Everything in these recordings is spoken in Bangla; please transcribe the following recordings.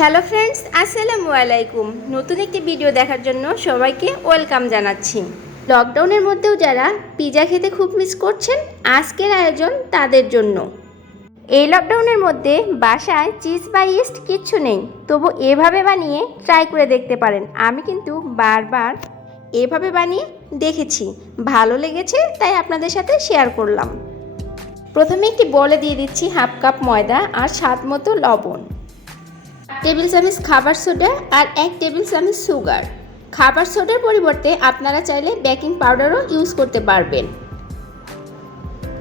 হ্যালো ফ্রেন্ডস, আসসালামু আলাইকুম। নতুন একটি ভিডিও দেখার জন্য সবাইকে ওয়েলকাম জানাচ্ছি। লকডাউনের মধ্যেও যারা পিৎজা খেতে খুব মিস করছেন, আজকের আয়োজন তাদের জন্য। এই লকডাউনের মধ্যে বাসায় চিজ বা ইস্ট কিচ্ছু নেই, তবু এভাবে বানিয়ে ট্রাই করে দেখতে পারেন। আমি কিন্তু বারবার এভাবে বানিয়ে দেখেছি, ভালো লেগেছে, তাই আপনাদের সাথে শেয়ার করলাম। প্রথমে একটি বলে দিয়ে দিচ্ছি হাফ কাপ ময়দা আর স্বাদ মতো লবণ, টেবিল চামচ খাবার সোডা আর 1 টেবিল চামচ সুগার। খাবার সোডার পরিবর্তে আপনারা চাইলে বেকিং পাউডারও ইউজ করতে পারবেন।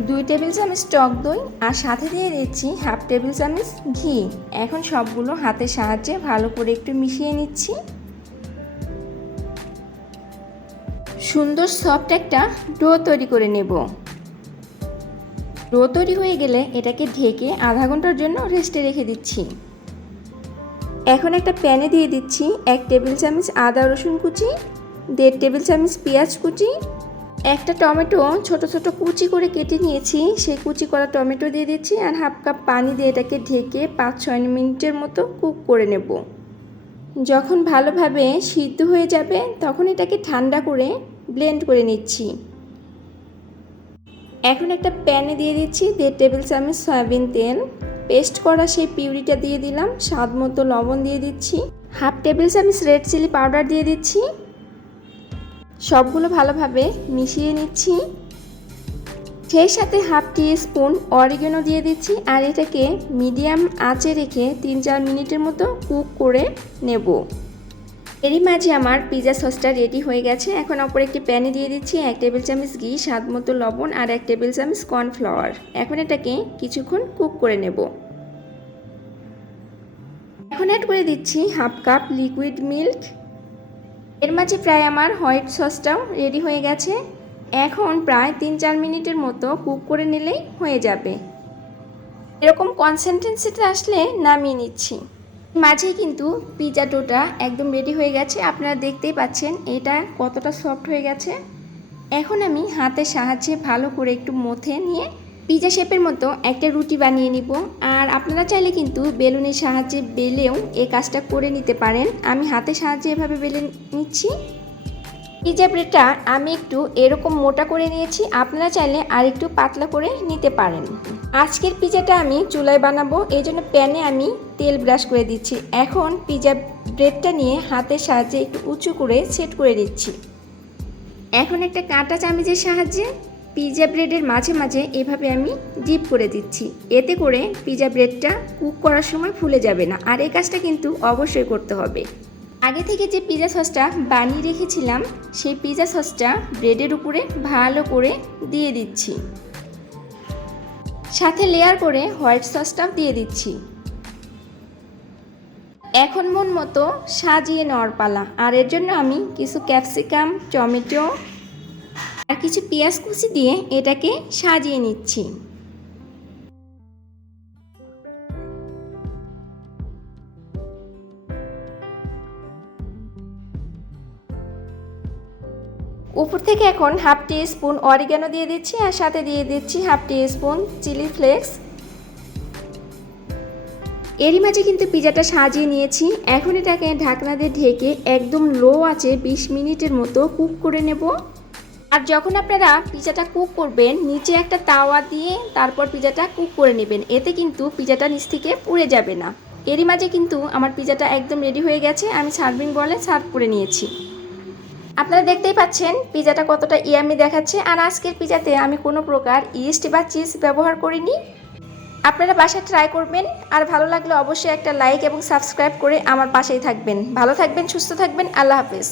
2 টেবিল চামচ টক দই আর সাথে দিয়ে দিচ্ছি হাফ টেবিল চামচ ঘি। এখন সবগুলো হাতের সাহায্যে ভালো করে একটু মিশিয়ে নিচ্ছি। সুন্দর সফট একটা ডো তৈরি করে নেব। ডো তৈরি হয়ে গেলে এটাকে ঢেকে আধা ঘন্টার জন্য রেস্টে রেখে দিচ্ছি। এখন একটা প্যানে দিয়ে দিচ্ছি 1 টেবিল চামচ আদা রসুন কুচি, 1.5 টেবিল চামচ পেঁয়াজ কুচি, একটা টমেটো ছোট ছোট কুচি করে কেটে নিয়েছি, সেই কুচি করা টমেটো দিয়ে দিচ্ছি আর হাফ কাপ পানি দিয়ে এটাকে ঢেকে 5-6 মিনিটের মতো কুক করে নেব। যখন ভালোভাবে সিদ্ধ হয়ে যাবে তখন এটাকে ঠান্ডা করে ব্লেন্ড করে নিচ্ছি। এখন একটা প্যানে দিয়ে দিচ্ছি 1.5 টেবিল চামচ সয়াবিন তেল, পেস্ট করা সেই পিউরিটা দিয়ে দিলাম, স্বাদ মতো লবণ দিয়ে দিচ্ছি, হাফ টেবিল চামচ রেড চিলি পাউডার দিয়ে দিচ্ছি। সবগুলো ভালোভাবে মিশিয়ে নিচ্ছি। সেই সাথে হাফ টিস্পুন অরিগানো দিয়ে দিচ্ছি আর এটাকে মিডিয়াম আঁচে রেখে 3-4 মিনিটের মতো কুক করে নেব। এরই মাঝে আমার পিৎজা সসটা রেডি হয়ে গেছে। এখন অপর একটি প্যানে দিয়ে দিচ্ছি 1 টেবিল চামচ ঘি, স্বাদ মতো লবণ আর 1 টেবিল চামচ কর্নফ্লাওয়ার। এখন এটাকে কিছুক্ষণ কুক করে নেব। এখন অ্যাড করে দিচ্ছি হাফ কাপ লিকুইড মিল্ক। এর মাঝে প্রায় আমার হোয়াইট সসটাও রেডি হয়ে গেছে। এখন প্রায় 3-4 মিনিটের মতো কুক করে নিলেই হয়ে যাবে। এরকম কনসিস্টেন্সিতে আসলে নামিয়ে নিচ্ছি। মাঝে কিন্তু পিৎজা ডোটা একদম রেডি হয়ে গেছে, আপনারা দেখতেই পাচ্ছেন এটা কতটা সফট হয়ে গেছে। এখন আমি হাতের সাহায্যে ভালো করে একটু মথে নিয়ে পিৎজা শেপের মতো একটা রুটি বানিয়ে নিব। আর আপনারা চাইলে কিন্তু বেলুনের সাহায্যে বেলেও এই কাজটা করে নিতে পারেন। আমি হাতের সাহায্যে এভাবে বেলে নিচ্ছি। পিৎজা ব্রেডটা আমি একটু এরকম মোটা করে নিয়েছি, আপনারা চাইলে আর একটু পাতলা করে নিতে পারেন। আজকের পিৎজাটা আমি চুলায় বানাবো, এই জন্য প্যানে আমি তেল ব্রাশ করে দিচ্ছি। এখন পিৎজা ব্রেডটা নিয়ে হাতের সাহায্যে একটু উঁচু করে সেট করে দিচ্ছি। এখন একটা কাঁটা চামচের সাহায্যে পিৎজা ব্রেডের মাঝে মাঝে এভাবে আমি ডিপ করে দিচ্ছি। এতে করে পিৎজা ব্রেডটা কুক করার সময় ফুলে যাবে না। আর এই কাজটা কিন্তু অবশ্যই করতে হবে। আগে থেকে যে পিৎজা সসটা বানিয়ে রেখেছিলাম সেই পিৎজা সসটা ব্রেডের উপরে ভালো করে দিয়ে দিচ্ছি, সাথে লেয়ার করে হোয়াইট সসটাও দিয়ে দিচ্ছি। এখন মন মতো সাজিয়ে নেওয়ার পালা। আর এর জন্য আমি কিছু ক্যাপসিকাম, টমেটো আর কিছু পেঁয়াজ কুচি দিয়ে এটাকে সাজিয়ে নিচ্ছি। উপর থেকে এখন হাফ টিস্পুন অরিগানো দিয়ে দিচ্ছি আর সাথে দিয়ে দিচ্ছি হাফ টিস্পুন চিলি ফ্লেক্স। এরই মাঝে কিন্তু পিৎজাটা সাজিয়ে নিয়েছি। এখন এটাকে ঢাকনা দিয়ে ঢেকে একদম লো আঁচে 20 মিনিটের মতো কুক করে নেব। আর যখন আপনারা পিৎজাটা কুক করবেন নিচে একটা তাওয়া দিয়ে তারপর পিৎজাটা কুক করে নেবেন, এতে কিন্তু পিৎজাটা নিচ থেকে পুড়ে যাবে না। এরই মাঝে কিন্তু আমার পিৎজাটা একদম রেডি হয়ে গেছে, আমি সার্ভিং বলে সার্ভ করে নিয়েছি। আপনারা দেখতেই পাচ্ছেন পিৎজাটা কতটা ইয়ামি দেখাচ্ছে। আর আজকের পিৎজাতে আমি কোনো প্রকার ইস্ট বা চিজ ব্যবহার করিনি। আপনারা বাসায় ট্রাই করবেন। আর ভালো লাগলে অবশ্যই একটা লাইক এবং সাবস্ক্রাইব করে আমার পাশেই থাকবেন। ভালো থাকবেন, সুস্থ থাকবেন। আল্লাহ হাফেজ।